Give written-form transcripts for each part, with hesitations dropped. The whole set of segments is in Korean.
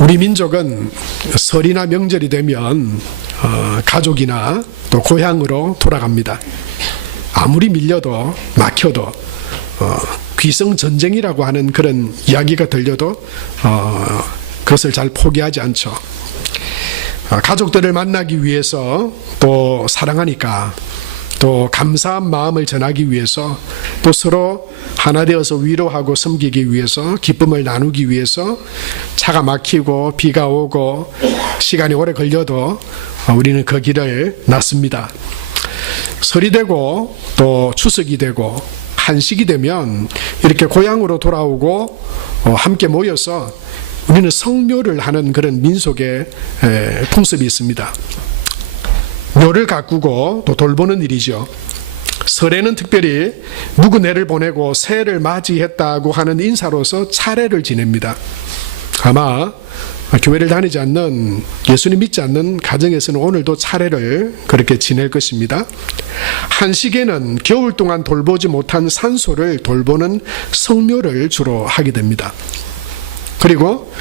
우리 민족은 설이나 명절이 되면 가족이나 또 고향으로 돌아갑니다. 아무리 밀려도 막혀도 귀성전쟁이라고 하는 그런 이야기가 들려도 그것을 잘 포기하지 않죠. 가족들을 만나기 위해서, 또 사랑하니까, 또 감사한 마음을 전하기 위해서, 또 서로 하나 되어서 위로하고 섬기기 위해서, 기쁨을 나누기 위해서 차가 막히고 비가 오고 시간이 오래 걸려도 우리는 그 길을 났습니다. 설이 되고 또 추석이 되고 한식이 되면 이렇게 고향으로 돌아오고 함께 모여서 우리는 성묘를 하는 그런 민속의 풍습이 있습니다. 묘를 가꾸고 또 돌보는 일이죠. 설에는 특별히 묵은해를 보내고 새해를 맞이했다고 하는 인사로서 차례를 지냅니다. 아마 교회를 다니지 않는, 예수님 믿지 않는 가정에서는 오늘도 차례를 그렇게 지낼 것입니다. 한식에는 겨울 동안 돌보지 못한 산소를 돌보는 성묘를 주로 하게 됩니다. 그리고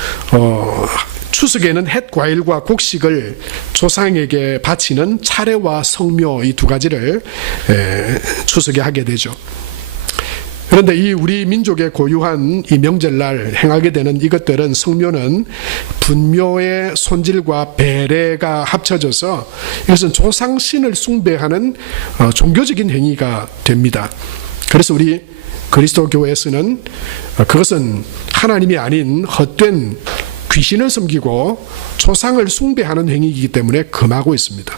추석에는 햇 과일과 곡식을 조상에게 바치는 차례와 성묘, 이 두 가지를 추석에 하게 되죠. 그런데 이 우리 민족의 고유한 이 명절날 행하게 되는 이것들은, 성묘는 분묘의 손질과 배례가 합쳐져서 이것은 조상신을 숭배하는 종교적인 행위가 됩니다. 그래서 우리 그리스도 교회에서는 그것은 하나님이 아닌 헛된 귀신을 섬기고 조상을 숭배하는 행위이기 때문에 금하고 있습니다.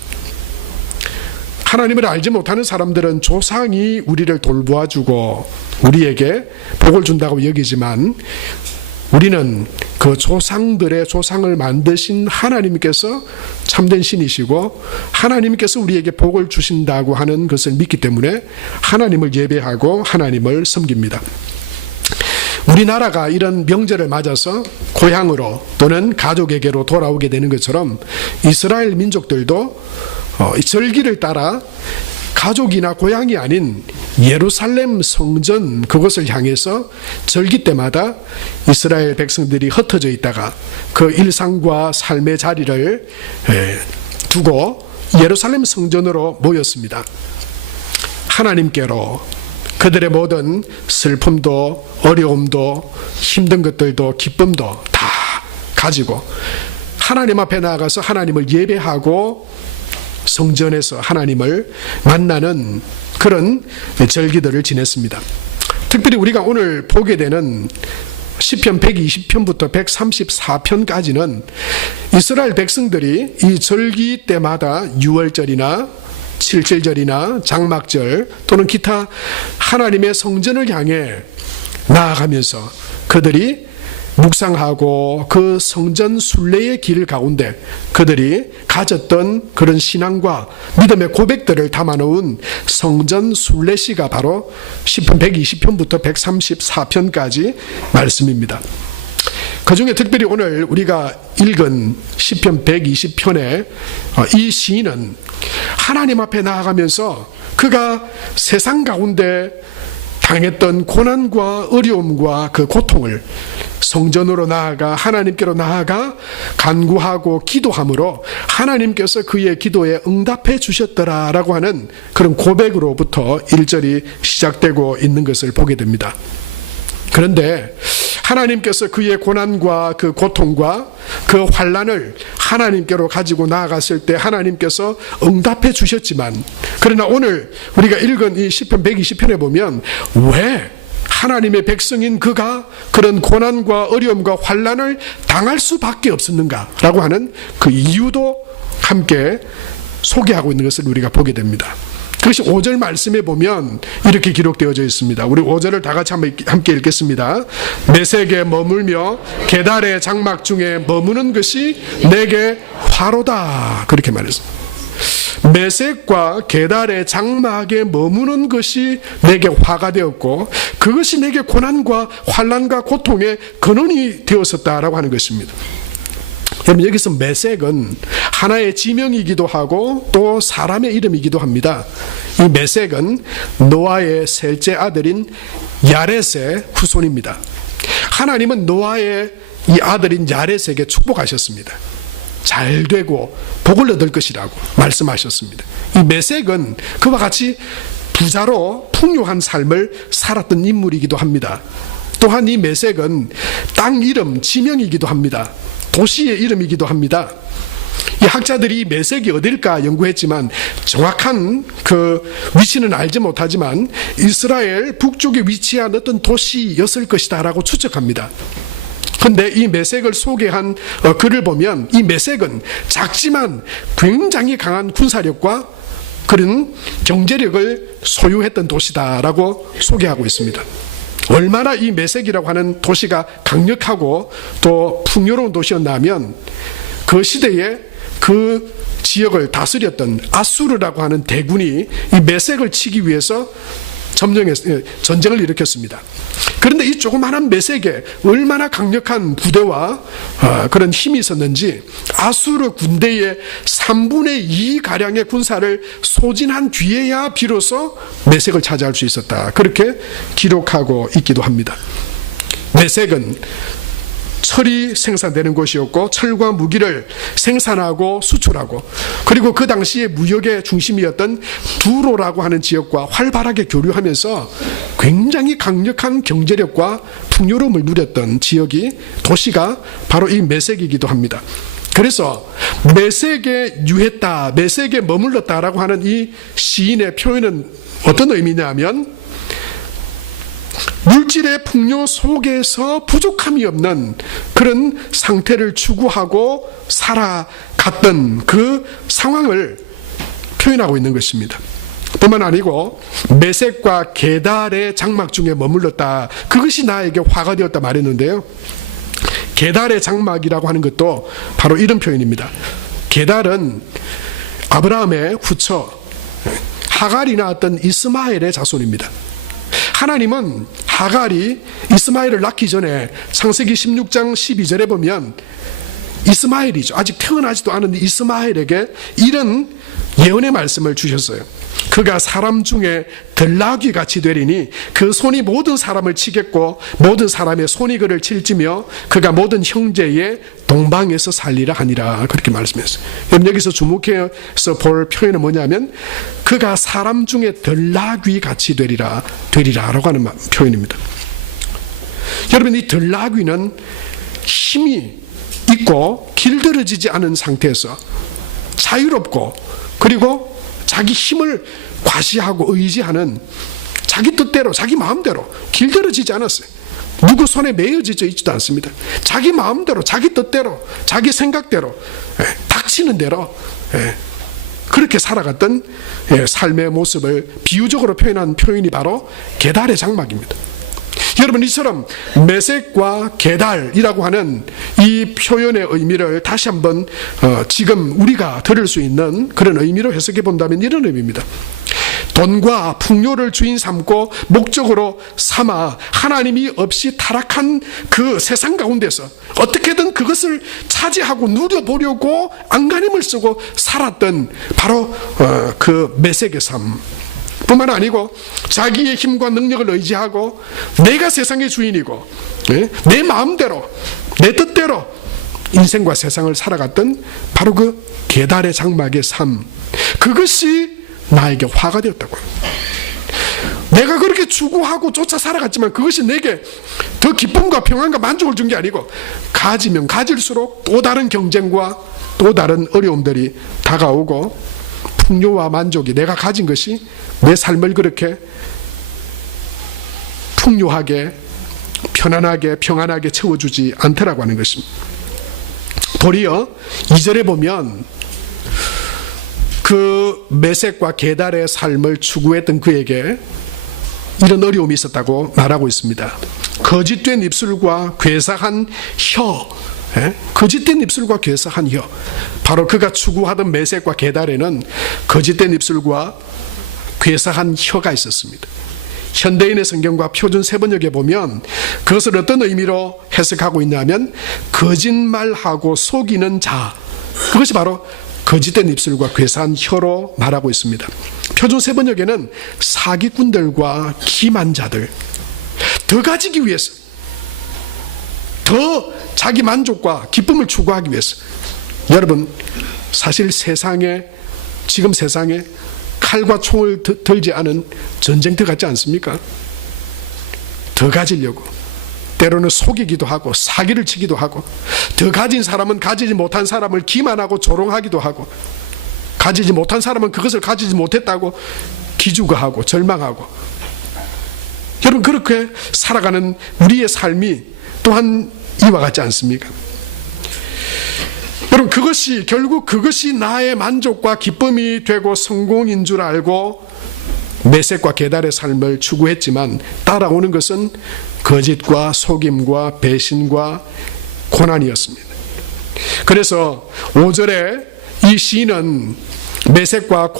하나님을 알지 못하는 사람들은 조상이 우리를 돌보아주고 우리에게 복을 준다고 여기지만, 우리는 그 조상들의 조상을 만드신 하나님께서 참된 신이시고 하나님께서 우리에게 복을 주신다고 하는 것을 믿기 때문에 하나님을 예배하고 하나님을 섬깁니다. 우리나라가 이런 명절을 맞아서 고향으로 또는 가족에게로 돌아오게 되는 것처럼, 이스라엘 민족들도 이 절기를 따라 가족이나 고향이 아닌 예루살렘 성전, 그곳을 향해서 절기 때마다 이스라엘 백성들이 흩어져 있다가 그 일상과 삶의 자리를 두고 예루살렘 성전으로 모였습니다. 하나님께로 그들의 모든 슬픔도 어려움도 힘든 것들도 기쁨도 다 가지고 하나님 앞에 나아가서 하나님을 예배하고 성전에서 하나님을 만나는 그런 절기들을 지냈습니다. 특별히 우리가 오늘 보게 되는 시편 120편부터 134편까지는 이스라엘 백성들이 이 절기 때마다 유월절이나 칠칠절이나 장막절 또는 기타 하나님의 성전을 향해 나아가면서 그들이 묵상하고 그 성전 순례의 길 가운데 그들이 가졌던 그런 신앙과 믿음의 고백들을 담아놓은 성전 순례시가 바로 시편 120편부터 134편까지 말씀입니다. 그 중에 특별히 오늘 우리가 읽은 시편 120편의 이 시인은 하나님 앞에 나아가면서 그가 세상 가운데 당했던 고난과 어려움과 그 고통을 성전으로 나아가 하나님께로 나아가 간구하고 기도함으로 하나님께서 그의 기도에 응답해 주셨더라라고 하는 그런 고백으로부터 1절이 시작되고 있는 것을 보게 됩니다. 그런데 하나님께서 그의 고난과 그 고통과 그 환난을 하나님께로 가지고 나아갔을 때 하나님께서 응답해 주셨지만, 그러나 오늘 우리가 읽은 이 시편 120편에 보면 왜 하나님의 백성인 그가 그런 고난과 어려움과 환난을 당할 수밖에 없었는가라고 하는 그 이유도 함께 소개하고 있는 것을 우리가 보게 됩니다. 그것이 5절 말씀에 보면 이렇게 기록되어져 있습니다. 우리 5절을 다 같이 함께 읽겠습니다. 메색에 머물며 게달의 장막 중에 머무는 것이 내게 화로다, 그렇게 말했습니다. 메색과 게달의 장막에 머무는 것이 내게 화가 되었고 그것이 내게 고난과 환난과 고통의 근원이 되었었다라고 하는 것입니다. 여러분, 여기서 메색은 하나의 지명이기도 하고 또 사람의 이름이기도 합니다. 이 메색은 노아의 셋째 아들인 야렛의 후손입니다. 하나님은 노아의 이 아들인 야렛에게 축복하셨습니다. 잘 되고 복을 얻을 것이라고 말씀하셨습니다. 이 메섹은 그와 같이 부자로 풍요한 삶을 살았던 인물이기도 합니다. 또한 이 메섹은 땅 이름, 지명이기도 합니다. 도시의 이름이기도 합니다. 이 학자들이 메섹이 어딜까 연구했지만 정확한 그 위치는 알지 못하지만 이스라엘 북쪽에 위치한 어떤 도시였을 것이다 라고 추측합니다. 그런데 이 메섹을 소개한 글을 보면 이 메섹은 작지만 굉장히 강한 군사력과 그런 경제력을 소유했던 도시다라고 소개하고 있습니다. 얼마나 이 메섹이라고 하는 도시가 강력하고 또 풍요로운 도시였냐면 그 시대에 그 지역을 다스렸던 아수르라고 하는 대군이 이 메섹을 치기 위해서 전쟁을 일으켰습니다. 그런데 이 조그마한 메섹에 얼마나 강력한 부대와 그런 힘이 있었는지 아수르 군대의 3분의 2가량의 군사를 소진한 뒤에야 비로소 메섹을 차지할 수 있었다. 그렇게 기록하고 있기도 합니다. 메섹은 철이 생산되는 곳이었고 철과 무기를 생산하고 수출하고 그리고 그 당시에 무역의 중심이었던 두로라고 하는 지역과 활발하게 교류하면서 굉장히 강력한 경제력과 풍요로움을 누렸던 지역이 도시가 바로 이 메섹이기도 합니다. 그래서 메섹에 유했다, 메섹에 머물렀다라고 하는 이 시인의 표현은 어떤 의미냐면 물질의 풍요 속에서 부족함이 없는 그런 상태를 추구하고 살아갔던 그 상황을 표현하고 있는 것입니다. 뿐만 아니고 메섹과 게달의 장막 중에 머물렀다. 그것이 나에게 화가 되었다 말했는데요. 게달의 장막이라고 하는 것도 바로 이런 표현입니다. 게달은 아브라함의 후처 하갈이 낳았던 이스마엘의 자손입니다. 하나님은 하갈이 이스마엘을 낳기 전에 창세기 16장 12절에 보면 이스마엘이죠. 아직 태어나지도 않은 이스마엘에게 이런 예언의 말씀을 주셨어요. 그가 사람 중에 들나귀 같이 되리니 그 손이 모든 사람을 치겠고 모든 사람의 손이 그를 칠지며 그가 모든 형제의 동방에서 살리라 하니라. 그렇게 말씀했어요. 여기서 주목해서 볼 표현은 뭐냐면 그가 사람 중에 들나귀 같이 되리라라고 하는 표현입니다. 여러분, 이 들나귀는 힘이 있고 길들여지지 않은 상태에서 자유롭고 그리고 자기 힘을 과시하고 의지하는 자기 뜻대로 자기 마음대로 길들여지지 않았어요. 누구 손에 매여지져 있지도 않습니다. 자기 마음대로 자기 뜻대로 자기 생각대로 닥치는 대로 그렇게 살아갔던 삶의 모습을 비유적으로 표현한 표현이 바로 게달의 장막입니다. 여러분, 이처럼 메섹과 게달이라고 하는 이 표현의 의미를 다시 한번 지금 우리가 들을 수 있는 그런 의미로 해석해 본다면 이런 의미입니다. 돈과 풍요를 주인 삼고 목적으로 삼아 하나님이 없이 타락한 그 세상 가운데서 어떻게든 그것을 차지하고 누려보려고 안간힘을 쓰고 살았던 바로 그 메섹의 삶 뿐만 아니고 자기의 힘과 능력을 의지하고 내가 세상의 주인이고 내 마음대로 내 뜻대로 인생과 세상을 살아갔던 바로 그 게달의 장막의 삶, 그것이 나에게 화가 되었다고요. 내가 그렇게 추구하고 쫓아 살아갔지만 그것이 내게 더 기쁨과 평안과 만족을 준 게 아니고 가지면 가질수록 또 다른 경쟁과 또 다른 어려움들이 다가오고 풍요와 만족이 내가 가진 것이 내 삶을 그렇게 풍요하게 편안하게 평안하게 채워주지 않더라고 하는 것입니다. 도리어 2절에 보면 그 메섹과 게달의 삶을 추구했던 그에게 이런 어려움이 있었다고 말하고 있습니다. 거짓된 입술과 괴사한 혀, 거짓된 입술과 괴사한 혀. 바로 그가 추구하던 메섹과 게달에는 거짓된 입술과 괴사한 혀가 있었습니다. 현대인의 성경과 표준 세번역에 보면 그것을 어떤 의미로 해석하고 있냐면 거짓말하고 속이는 자, 그것이 바로 거짓된 입술과 괴사한 혀로 말하고 있습니다. 표준 세번역에는 사기꾼들과 기만자들, 더 가지기 위해서 더 자기 만족과 기쁨을 추구하기 위해서. 여러분, 사실 지금 세상에 칼과 총을 들지 않은 전쟁터 같지 않습니까? 더 가지려고 때로는 속이기도 하고 사기를 치기도 하고, 더 가진 사람은 가지지 못한 사람을 기만하고 조롱하기도 하고, 가지지 못한 사람은 그것을 가지지 못했다고 기죽어하고 절망하고. 여러분, 그렇게 살아가는 우리의 삶이 또한 이와 같지 않습니까? 여러분, 결국 그것이 나의 만족과 기쁨이 되고 성공인 줄 알고 메섹과 게달의 삶을 추구했지만, 따라오는 것은 거짓과 속임과 배신과 고난이었습니다. 그래서 5절에 이 시인은 메섹과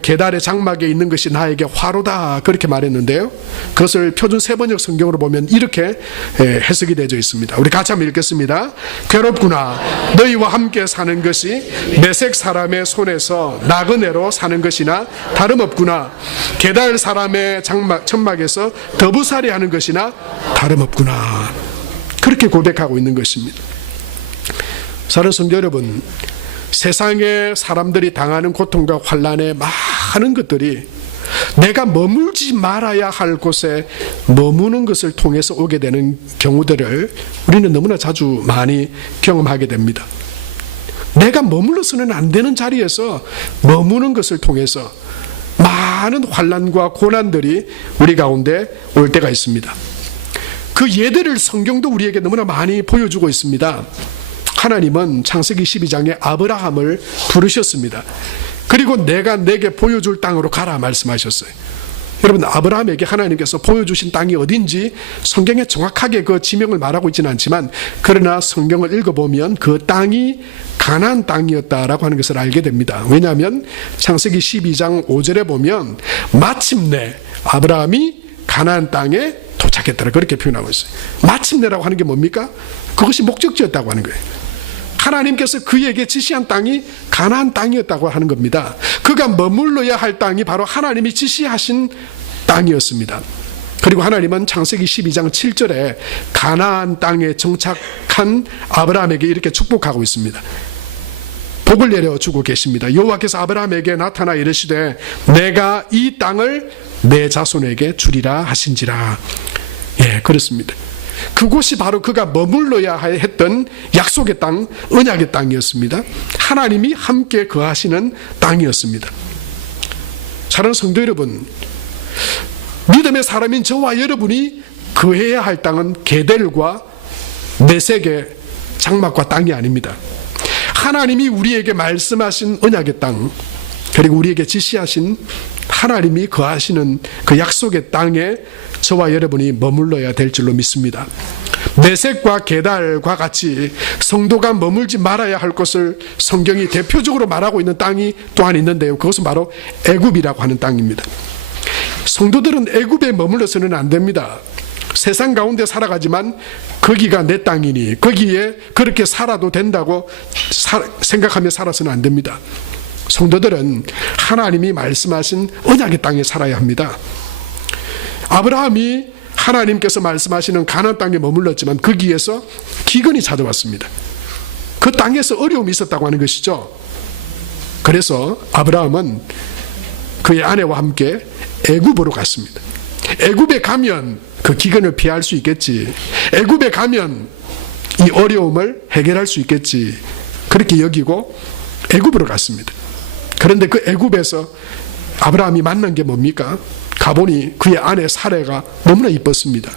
게달의 장막에 있는 것이 나에게 화로다, 그렇게 말했는데요, 그것을 표준 세번역 성경으로 보면 이렇게 해석이 되어 있습니다. 우리 같이 한번 읽겠습니다. 괴롭구나, 너희와 함께 사는 것이 메섹 사람의 손에서 나그네로 사는 것이나 다름없구나, 게달 사람의 천막에서 더부살이 하는 것이나 다름없구나, 그렇게 고백하고 있는 것입니다. 사랑하는 성도 여러분, 세상에 사람들이 당하는 고통과 환난의 많은 것들이 내가 머물지 말아야 할 곳에 머무는 것을 통해서 오게 되는 경우들을 우리는 너무나 자주 많이 경험하게 됩니다. 내가 머물러서는 안 되는 자리에서 머무는 것을 통해서 많은 환난과 고난들이 우리 가운데 올 때가 있습니다. 그 예들을 성경도 우리에게 너무나 많이 보여주고 있습니다. 하나님은 창세기 12장에 아브라함을 부르셨습니다. 그리고 내가 내게 보여줄 땅으로 가라 말씀하셨어요. 여러분, 아브라함에게 하나님께서 보여주신 땅이 어딘지 성경에 정확하게 그 지명을 말하고 있지는 않지만, 그러나 성경을 읽어보면 그 땅이 가나안 땅이었다라고 하는 것을 알게 됩니다. 왜냐하면 창세기 12장 5절에 보면 마침내 아브라함이 가나안 땅에 도착했다라, 그렇게 표현하고 있어요. 마침내라고 하는 게 뭡니까? 그것이 목적지였다고 하는 거예요. 하나님께서 그에게 지시한 땅이 가나안 땅이었다고 하는 겁니다. 그가 머물러야 할 땅이 바로 하나님이 지시하신 땅이었습니다. 그리고 하나님은 창세기 12장 7절에 가나안 땅에 정착한 아브라함에게 이렇게 축복하고 있습니다. 복을 내려주고 계십니다. 여호와께서 아브라함에게 나타나 이르시되 내가 이 땅을 내 자손에게 주리라 하신지라. 예, 그렇습니다. 그곳이 바로 그가 머물러야 했던 약속의 땅, 언약의 땅이었습니다. 하나님이 함께 거하시는 땅이었습니다. 사랑하는 성도 여러분, 믿음의 사람인 저와 여러분이 거해야 할 땅은 게델과 메섹의 장막과 땅이 아닙니다. 하나님이 우리에게 말씀하신 언약의 땅, 그리고 우리에게 지시하신 하나님이 거하시는 그 약속의 땅에 저와 여러분이 머물러야 될 줄로 믿습니다. 메섹과 게달과 같이 성도가 머물지 말아야 할 것을 성경이 대표적으로 말하고 있는 땅이 또한 있는데요, 그것은 바로 애굽이라고 하는 땅입니다. 성도들은 애굽에 머물러서는 안 됩니다. 세상 가운데 살아가지만 거기가 내 땅이니 거기에 그렇게 살아도 된다고 생각하며 살아서는 안 됩니다. 성도들은 하나님이 말씀하신 언약의 땅에 살아야 합니다. 아브라함이 하나님께서 말씀하시는 가나안 땅에 머물렀지만 거기에서 기근이 찾아왔습니다. 그 땅에서 어려움이 있었다고 하는 것이죠. 그래서 아브라함은 그의 아내와 함께 애굽으로 갔습니다. 애굽에 가면 그 기근을 피할 수 있겠지, 애굽에 가면 이 어려움을 해결할 수 있겠지, 그렇게 여기고 애굽으로 갔습니다. 그런데 그 애굽에서 아브라함이 만난 게 뭡니까? 가보니 그의 아내 사레가 너무나 이뻤습니다.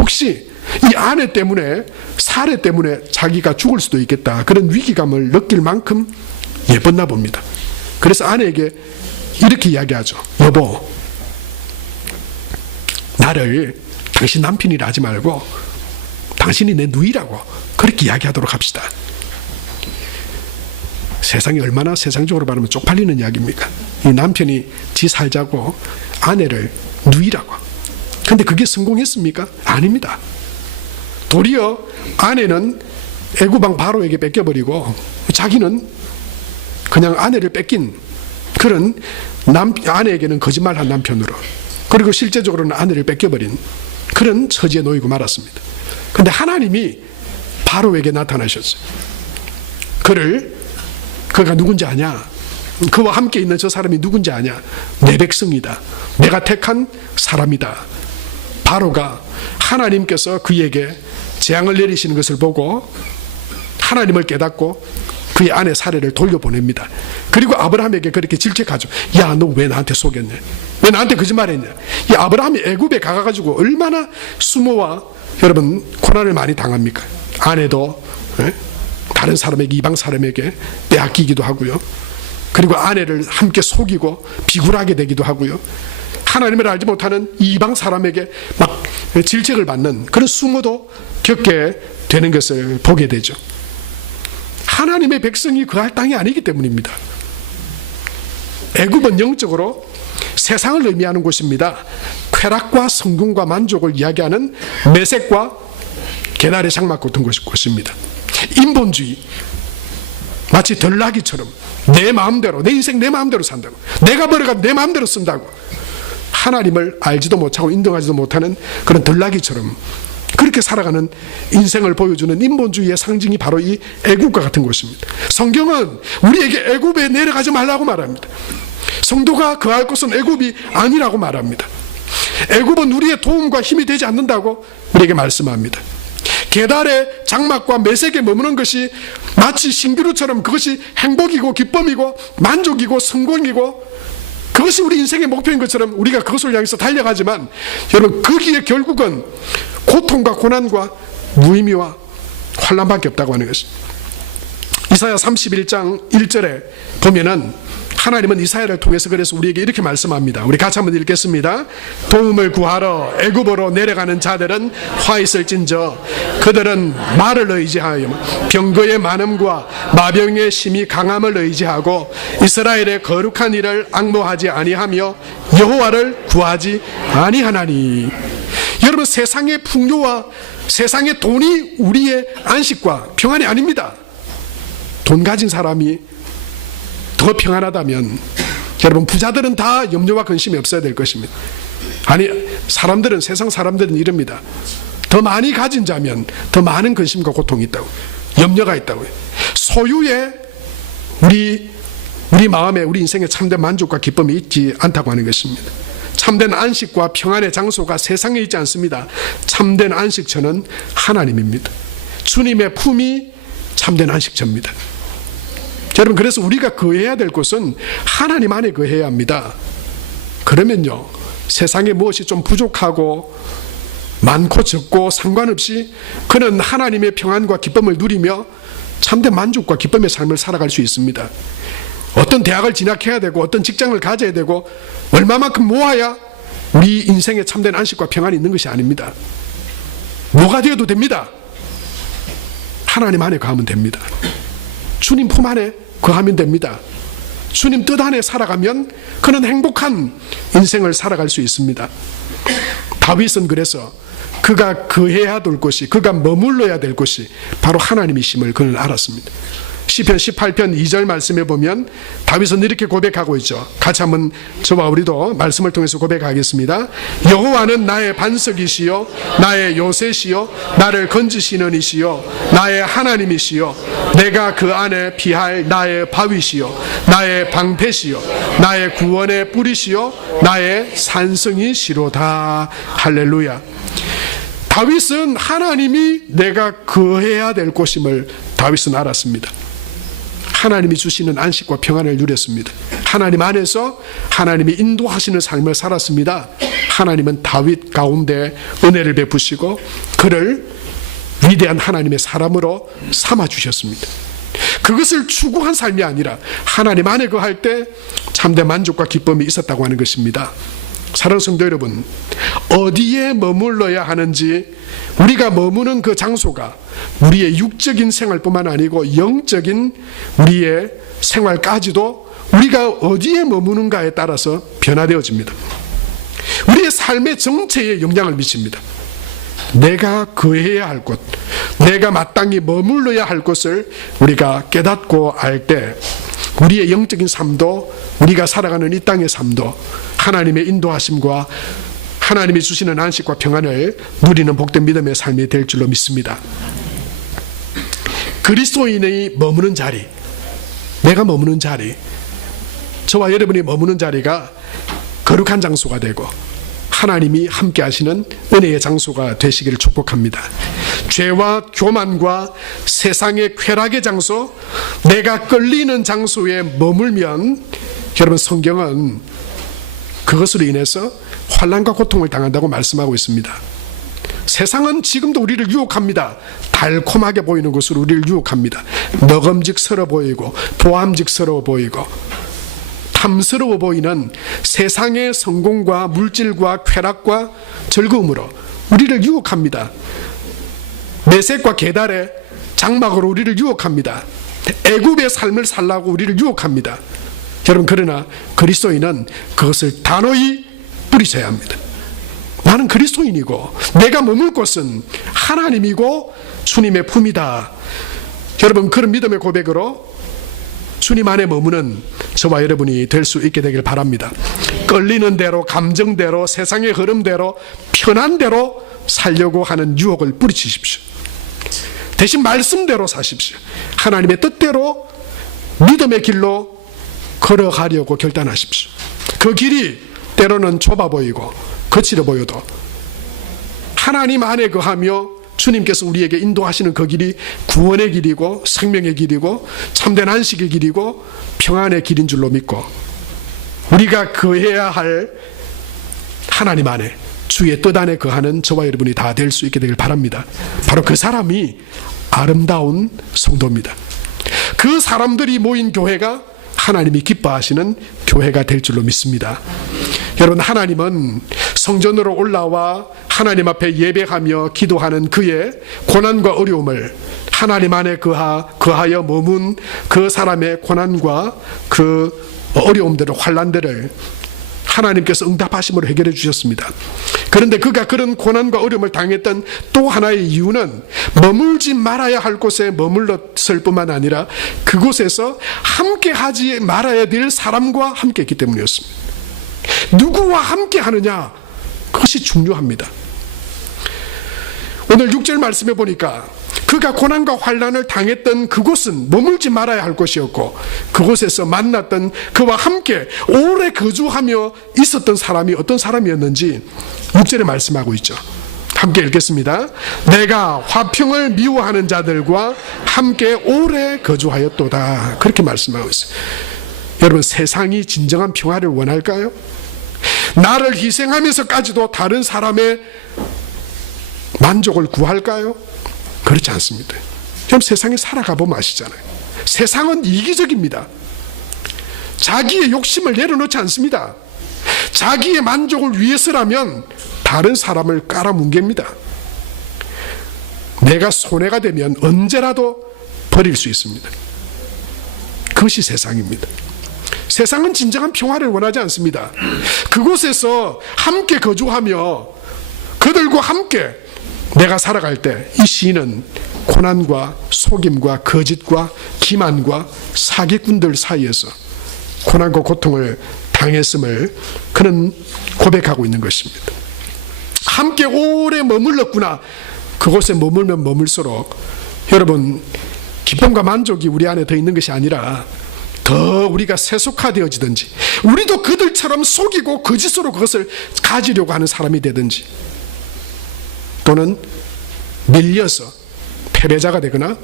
혹시 이 아내 때문에, 사레 때문에 자기가 죽을 수도 있겠다, 그런 위기감을 느낄 만큼 예뻤나 봅니다. 그래서 아내에게 이렇게 이야기하죠. 여보, 나를 당신 남편이라 하지 말고 당신이 내 누이라고 그렇게 이야기하도록 합시다. 세상이 얼마나 세상적으로 말하면 쪽팔리는 이야기입니까? 이 남편이 지 살자고 아내를 누이라고. 근데 그게 성공했습니까? 아닙니다. 도리어 아내는 애굽왕 바로에게 뺏겨버리고 자기는 그냥 아내를 뺏긴 그런 아내에게는 거짓말한 남편으로, 그리고 실제적으로는 아내를 뺏겨버린 그런 처지에 놓이고 말았습니다. 그런데 하나님이 바로에게 나타나셨어요. 그가 누군지 아냐? 그와 함께 있는 저 사람이 누군지 아냐? 내 백성이다. 내가 택한 사람이다. 바로가 하나님께서 그에게 재앙을 내리시는 것을 보고 하나님을 깨닫고 그의 아내 사례를 돌려보냅니다. 그리고 아브라함에게 그렇게 질책하죠. 야, 너 왜 나한테 속였냐? 왜 나한테 거짓말했냐? 이 아브라함이 애굽에 가가지고 얼마나 수모와 여러분 고난을 많이 당합니까? 아내도 다른 사람에게, 이방 사람에게 빼앗기기도 하고요. 그리고 아내를 함께 속이고 비굴하게 되기도 하고요. 하나님을 알지 못하는 이방 사람에게 막 질책을 받는 그런 수모도 겪게 되는 것을 보게 되죠. 하나님의 백성이 거할 땅이 아니기 때문입니다. 애굽은 영적으로 세상을 의미하는 곳입니다. 쾌락과 성공과 만족을 이야기하는 매색과 개나리 장막 같은 곳입니다. 인본주의, 마치 덜나귀처럼 내 마음대로, 내 인생 내 마음대로 산다고, 내가 벌어가 내 마음대로 쓴다고, 하나님을 알지도 못하고 인정하지도 못하는 그런 덜나귀처럼 그렇게 살아가는 인생을 보여주는 인본주의의 상징이 바로 이 애굽과 같은 곳입니다. 성경은 우리에게 애굽에 내려가지 말라고 말합니다. 성도가 거할 곳은 애굽이 아니라고 말합니다. 애굽은 우리의 도움과 힘이 되지 않는다고 우리에게 말씀합니다. 계달의 장막과 메색에 머무는 것이 마치 신기루처럼 그것이 행복이고 기쁨이고 만족이고 성공이고 그것이 우리 인생의 목표인 것처럼 우리가 그것을 향해서 달려가지만 여러분 거기에 결국은 고통과 고난과 무의미와 환난밖에 없다고 하는 것입니다. 이사야 31장 1절에 보면은 하나님은 이사야를 통해서 그래서 우리에게 이렇게 말씀합니다. 우리 같이 한번 읽겠습니다. 도움을 구하러 애굽으로 내려가는 자들은 화 있을진저 그들은 말을 의지하여 병거의 많음과 마병의 심히 강함을 의지하고 이스라엘의 거룩한 일을 앙모하지 아니하며 여호와를 구하지 아니하나니. 여러분 세상의 풍요와 세상의 돈이 우리의 안식과 평안이 아닙니다. 돈 가진 사람이 더 평안하다면 여러분 부자들은 다 염려와 근심이 없어야 될 것입니다. 아니 사람들은 세상 사람들은 이럽니다. 더 많이 가진 자면 더 많은 근심과 고통이 있다고, 염려가 있다고요. 소유에 우리 마음에 우리 인생에 참된 만족과 기쁨이 있지 않다고 하는 것입니다. 참된 안식과 평안의 장소가 세상에 있지 않습니다. 참된 안식처는 하나님입니다. 주님의 품이 참된 안식처입니다. 여러분 그래서 우리가 거해야 될 곳은 하나님 안에 거해야 합니다. 그러면요 세상에 무엇이 좀 부족하고 많고 적고 상관없이 그는 하나님의 평안과 기쁨을 누리며 참된 만족과 기쁨의 삶을 살아갈 수 있습니다. 어떤 대학을 진학해야 되고 어떤 직장을 가져야 되고 얼마만큼 모아야 우리 인생에 참된 안식과 평안이 있는 것이 아닙니다. 뭐가 되어도 됩니다. 하나님 안에 거하면 됩니다. 주님 품 안에 거하면 됩니다. 주님 뜻 안에 살아가면 그는 행복한 인생을 살아갈 수 있습니다. 다윗은 그래서 그가 거해야 될 곳이, 그가 머물러야 될 곳이 바로 하나님이심을 그는 알았습니다. 시편 18편 2절 말씀에 보면 다윗은 이렇게 고백하고 있죠. 같이 한번 저와 우리도 말씀을 통해서 고백하겠습니다. 여호와는 나의 반석이시요 나의 요새시요 나를 건지시는 이시요 나의 하나님이시요 내가 그 안에 피할 나의 바위시요 나의 방패시요 나의 구원의 뿌리시요 나의 산성이시로다. 할렐루야. 다윗은 하나님이 내가 거해야 될 곳임을 다윗은 알았습니다. 하나님이 주시는 안식과 평안을 누렸습니다. 하나님 안에서 하나님이 인도하시는 삶을 살았습니다. 하나님은 다윗 가운데 은혜를 베푸시고 그를 위대한 하나님의 사람으로 삼아주셨습니다. 그것을 추구한 삶이 아니라 하나님 안에 거할 때 참된 만족과 기쁨이 있었다고 하는 것입니다. 사랑하는 성도 여러분, 어디에 머물러야 하는지 우리가 머무는 그 장소가 우리의 육적인 생활뿐만 아니고 영적인 우리의 생활까지도 우리가 어디에 머무는가에 따라서 변화되어집니다. 우리의 삶의 정체에 영향을 미칩니다. 내가 거해야 할 곳, 내가 마땅히 머물러야 할 곳을 우리가 깨닫고 알 때 우리의 영적인 삶도 우리가 살아가는 이 땅의 삶도 하나님의 인도하심과 하나님이 주시는 안식과 평안을 누리는 복된 믿음의 삶이 될 줄로 믿습니다. 그리스도인의 머무는 자리, 내가 머무는 자리, 저와 여러분이 머무는 자리가 거룩한 장소가 되고 하나님이 함께 하시는 은혜의 장소가 되시기를 축복합니다. 죄와 교만과 세상의 쾌락의 장소, 내가 끌리는 장소에 머물면 여러분, 성경은 그것으로 인해서 환난과 고통을 당한다고 말씀하고 있습니다. 세상은 지금도 우리를 유혹합니다. 달콤하게 보이는 것으로 우리를 유혹합니다. 먹음직스러워 보이고 보암직스러워 보이고 탐스러워 보이는 세상의 성공과 물질과 쾌락과 즐거움으로 우리를 유혹합니다. 내색과 계달의 장막으로 우리를 유혹합니다. 애굽의 삶을 살라고 우리를 유혹합니다. 여러분, 그러나 그리스도인은 그것을 단호히 뿌리쳐야 합니다. 나는 그리스도인이고 내가 머물 곳은 하나님이고 주님의 품이다. 여러분, 그런 믿음의 고백으로 주님 안에 머무는 저와 여러분이 될 수 있게 되길 바랍니다. 끌리는 대로, 감정대로, 세상의 흐름대로, 편한 대로 살려고 하는 유혹을 뿌리치십시오. 대신 말씀대로 사십시오. 하나님의 뜻대로 믿음의 길로 걸어가려고 결단하십시오. 그 길이 때로는 좁아 보이고 거칠어 보여도 하나님 안에 거하며 주님께서 우리에게 인도하시는 그 길이 구원의 길이고 생명의 길이고 참된 안식의 길이고 평안의 길인 줄로 믿고 우리가 거해야 할 하나님 안에, 주의 뜻 안에 거하는 저와 여러분이 다 될 수 있게 되길 바랍니다. 바로 그 사람이 아름다운 성도입니다. 그 사람들이 모인 교회가 하나님이 기뻐하시는 교회가 될 줄로 믿습니다. 여러분, 하나님은 성전으로 올라와 하나님 앞에 예배하며 기도하는 그의 고난과 어려움을 하나님 안에 거하여 머문 그 사람의 고난과 그 어려움들을, 환난들을 하나님께서 응답하심으로 해결해 주셨습니다. 그런데 그가 그런 고난과 어려움을 당했던 또 하나의 이유는 머물지 말아야 할 곳에 머물렀을 뿐만 아니라 그곳에서 함께 하지 말아야 될 사람과 함께 했기 때문이었습니다. 누구와 함께 하느냐, 그것이 중요합니다. 오늘 6절 말씀해 보니까 그가 고난과 환난을 당했던 그곳은 머물지 말아야 할 곳이었고 그곳에서 만났던 그와 함께 오래 거주하며 있었던 사람이 어떤 사람이었는지 6절에 말씀하고 있죠. 함께 읽겠습니다. 내가 화평을 미워하는 자들과 함께 오래 거주하였도다. 그렇게 말씀하고 있어요. 여러분, 세상이 진정한 평화를 원할까요? 나를 희생하면서까지도 다른 사람의 만족을 구할까요? 그렇지 않습니다. 좀 세상에 살아가 보면 아시잖아요. 세상은 이기적입니다. 자기의 욕심을 내려놓지 않습니다. 자기의 만족을 위해서라면 다른 사람을 깔아뭉갭니다. 내가 손해가 되면 언제라도 버릴 수 있습니다. 그것이 세상입니다. 세상은 진정한 평화를 원하지 않습니다. 그곳에서 함께 거주하며 그들과 함께 내가 살아갈 때 이 시인은 고난과 속임과 거짓과 기만과 사기꾼들 사이에서 고난과 고통을 당했음을 그는 고백하고 있는 것입니다. 함께 오래 머물렀구나. 그곳에 머물면 머물수록 여러분, 기쁨과 만족이 우리 안에 더 있는 것이 아니라 더 우리가 세속화되어지든지 우리도 그들처럼 속이고 거짓으로 그것을 가지려고 하는 사람이 되든지 또는 밀려서 패배자가 되거나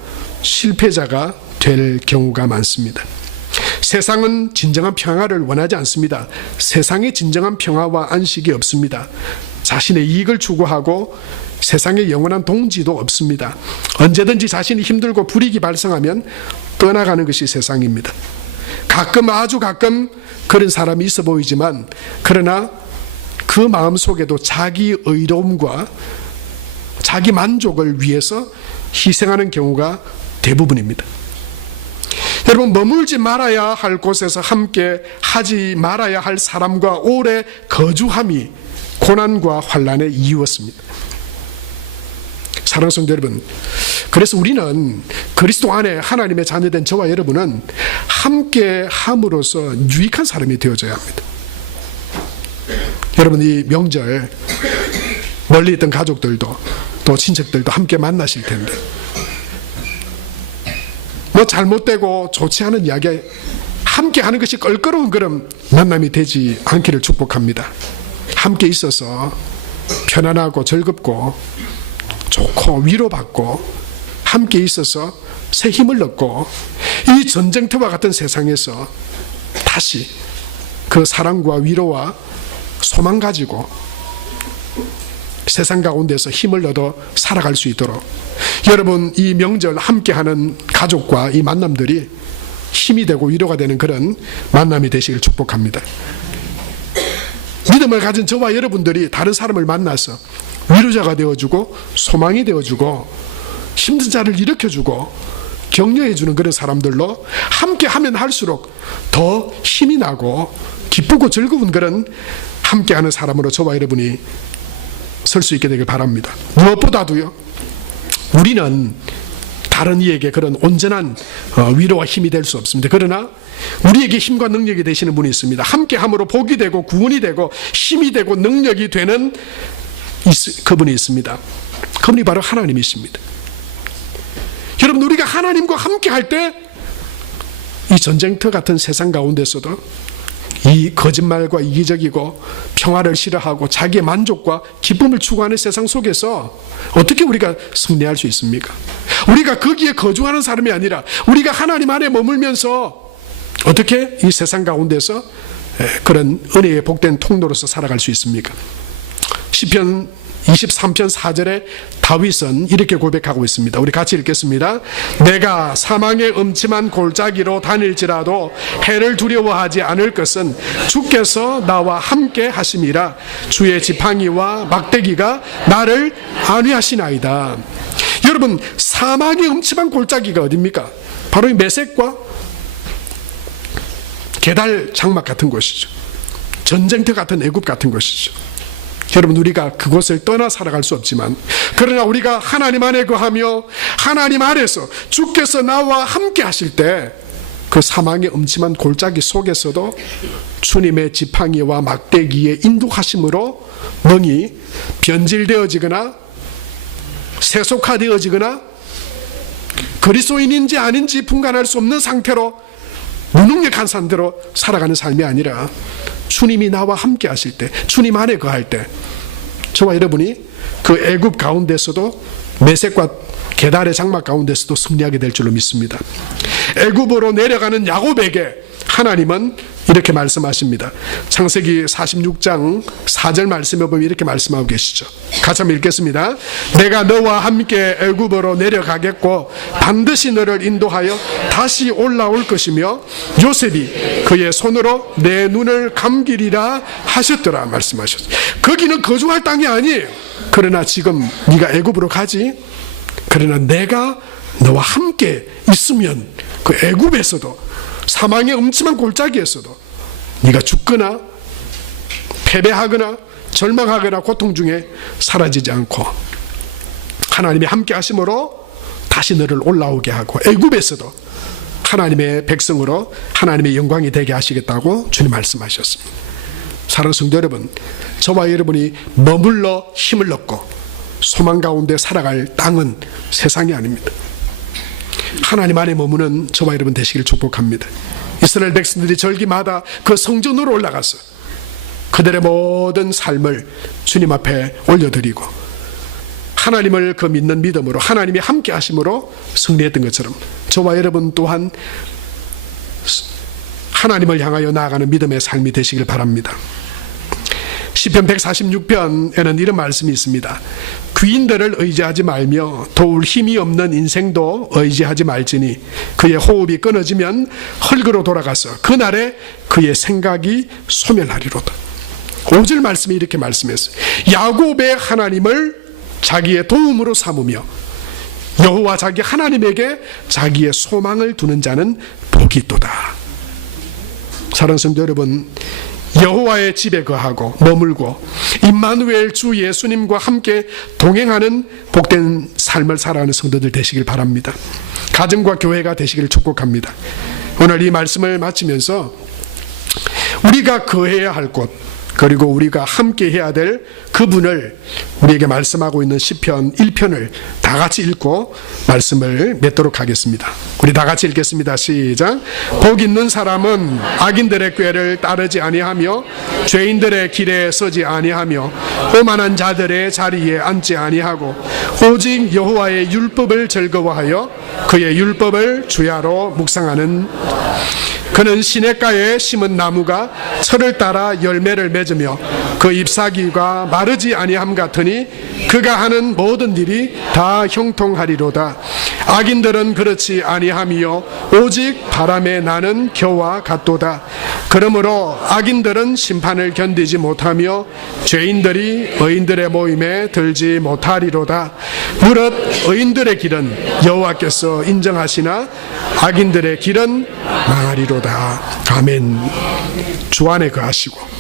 실패자가 될 경우가 많습니다. 세상은 진정한 평화를 원하지 않습니다. 세상에 진정한 평화와 안식이 없습니다. 자신의 이익을 추구하고 세상에 영원한 동지도 없습니다. 언제든지 자신이 힘들고 불이익이 발생하면 떠나가는 것이 세상입니다. 가끔, 아주 가끔 그런 사람이 있어 보이지만 그러나 그 마음 속에도 자기 의로움과 자기 만족을 위해서 희생하는 경우가 대부분입니다. 여러분, 머물지 말아야 할 곳에서 함께 하지 말아야 할 사람과 오래 거주함이 고난과 환난의 이유였습니다. 사랑하는 성도 여러분, 그래서 우리는 그리스도 안에 하나님의 자녀된 저와 여러분은 함께 함으로써 유익한 사람이 되어져야 합니다. 여러분, 이 명절 멀리 있던 가족들도 또 친척들도 함께 만나실 텐데 뭐 잘못되고 좋지 않은 이야기 함께 하는 것이 껄끄러운 그런 만남이 되지 않기를 축복합니다. 함께 있어서 편안하고 즐겁고 좋고 위로받고 함께 있어서 새 힘을 얻고 이 전쟁터와 같은 세상에서 다시 그 사랑과 위로와 소망 가지고 세상 가운데서 힘을 얻어 살아갈 수 있도록 여러분 이 명절 함께하는 가족과 이 만남들이 힘이 되고 위로가 되는 그런 만남이 되시길 축복합니다. 믿음을 가진 저와 여러분들이 다른 사람을 만나서 위로자가 되어주고 소망이 되어주고 힘든 자를 일으켜주고 격려해주는 그런 사람들로 함께하면 할수록 더 힘이 나고 기쁘고 즐거운 그런 함께하는 사람으로 저와 여러분이 설 수 있게 되길 바랍니다. 무엇보다도요, 우리는 다른 이에게 그런 온전한 위로와 힘이 될 수 없습니다. 그러나 우리에게 힘과 능력이 되시는 분이 있습니다. 함께함으로 복이 되고 구원이 되고 힘이 되고 능력이 되는 그분이 있습니다. 그분이 바로 하나님이십니다. 여러분, 우리가 하나님과 함께할 때 이 전쟁터 같은 세상 가운데서도 이 거짓말과 이기적이고 평화를 싫어하고 자기의 만족과 기쁨을 추구하는 세상 속에서 어떻게 우리가 승리할 수 있습니까? 우리가 거기에 거주하는 사람이 아니라 우리가 하나님 안에 머물면서 어떻게 이 세상 가운데서 그런 은혜의 복된 통로로서 살아갈 수 있습니까? 시편 23편 4절에 다윗은 이렇게 고백하고 있습니다. 우리 같이 읽겠습니다. 내가 사망의 음침한 골짜기로 다닐지라도 해를 두려워하지 않을 것은 주께서 나와 함께 하심이라. 주의 지팡이와 막대기가 나를 안위하시나이다. 여러분, 사망의 음침한 골짜기가 어디입니까? 바로 이 메섹과 게달 장막 같은 곳이죠. 전쟁터 같은 애굽 같은 곳이죠. 여러분, 우리가 그곳을 떠나 살아갈 수 없지만 그러나 우리가 하나님 안에 거하며 하나님 안에서 주께서 나와 함께 하실 때 그 사망의 음침한 골짜기 속에서도 주님의 지팡이와 막대기의 인도하심으로 멍이 변질되어지거나 세속화되어지거나 그리스도인인지 아닌지 분간할 수 없는 상태로 무능력한 상태로 살아가는 삶이 아니라 주님이 나와 함께 하실 때, 주님 안에 거할 때 저와 여러분이 그 애굽 가운데서도 메섹과 게달의 장막 가운데서도 승리하게 될 줄로 믿습니다. 애굽으로 내려가는 야곱에게 하나님은 이렇게 말씀하십니다. 창세기 46장 4절 말씀에 보면 이렇게 말씀하고 계시죠. 같이 한번 읽겠습니다. 내가 너와 함께 애굽으로 내려가겠고 반드시 너를 인도하여 다시 올라올 것이며 요셉이 그의 손으로 내 눈을 감기리라 하셨더라 말씀하셨어요. 거기는 거주할 땅이 아니에요. 그러나 지금 네가 애굽으로 가지. 그러나 내가 너와 함께 있으면 그 애굽에서도 사망의 음침한 골짜기에서도 네가 죽거나 패배하거나 절망하거나 고통 중에 사라지지 않고 하나님이 함께 하심으로 다시 너를 올라오게 하고 애굽에서도 하나님의 백성으로 하나님의 영광이 되게 하시겠다고 주님 말씀하셨습니다. 사랑하는 성도 여러분, 저와 여러분이 머물러 힘을 얻고 소망 가운데 살아갈 땅은 세상이 아닙니다. 하나님 안에 머무는 저와 여러분 되시길 축복합니다. 이스라엘 백성들이 절기마다 그 성전으로 올라가서 그들의 모든 삶을 주님 앞에 올려드리고 하나님을 그 믿는 믿음으로 하나님이 함께 하심으로 승리했던 것처럼 저와 여러분 또한 하나님을 향하여 나아가는 믿음의 삶이 되시길 바랍니다. 시편 146편에는 이런 말씀이 있습니다. 귀인들을 의지하지 말며 도울 힘이 없는 인생도 의지하지 말지니 그의 호흡이 끊어지면 흙으로 돌아가서 그날에 그의 생각이 소멸하리로다. 5절 말씀이 이렇게 말씀했어요. 야곱의 하나님을 자기의 도움으로 삼으며 여호와 자기 하나님에게 자기의 소망을 두는 자는 복이 있도다. 사랑하는 성도 여러분, 여호와의 집에 거하고 머물고 임마누엘 주 예수님과 함께 동행하는 복된 삶을 살아가는 성도들 되시길 바랍니다. 가정과 교회가 되시기를 축복합니다. 오늘 이 말씀을 마치면서 우리가 거해야 할 곳, 그리고 우리가 함께 해야 될 그분을 우리에게 말씀하고 있는 시편 1편을 다 같이 읽고 말씀을 맺도록 하겠습니다. 우리 다 같이 읽겠습니다. 시작. 복 있는 사람은 악인들의 꾀를 따르지 아니하며 죄인들의 길에 서지 아니하며 오만한 자들의 자리에 앉지 아니하고 오직 여호와의 율법을 즐거워하여 그의 율법을 주야로 묵상하는 그는 시냇가에 심은 나무가 철을 따라 열매를 맺으며 그 잎사귀가 마르지 아니함 같으니 그가 하는 모든 일이 다 형통하리로다. 악인들은 그렇지 아니하며 오직 바람에 나는 겨와 같도다. 그러므로 악인들은 심판을 견디지 못하며 죄인들이 의인들의 모임에 들지 못하리로다. 무릇 의인들의 길은 여호와께서 인정하시나 악인들의 길은 망하리로다. 아멘. 주 안에 거하시고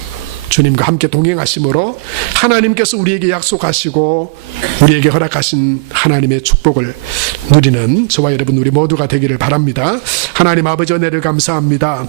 주님과 함께 동행하심으로 하나님께서 우리에게 약속하시고 우리에게 허락하신 하나님의 축복을 누리는 저와 여러분 우리 모두가 되기를 바랍니다. 하나님 아버지 은혜를 감사합니다.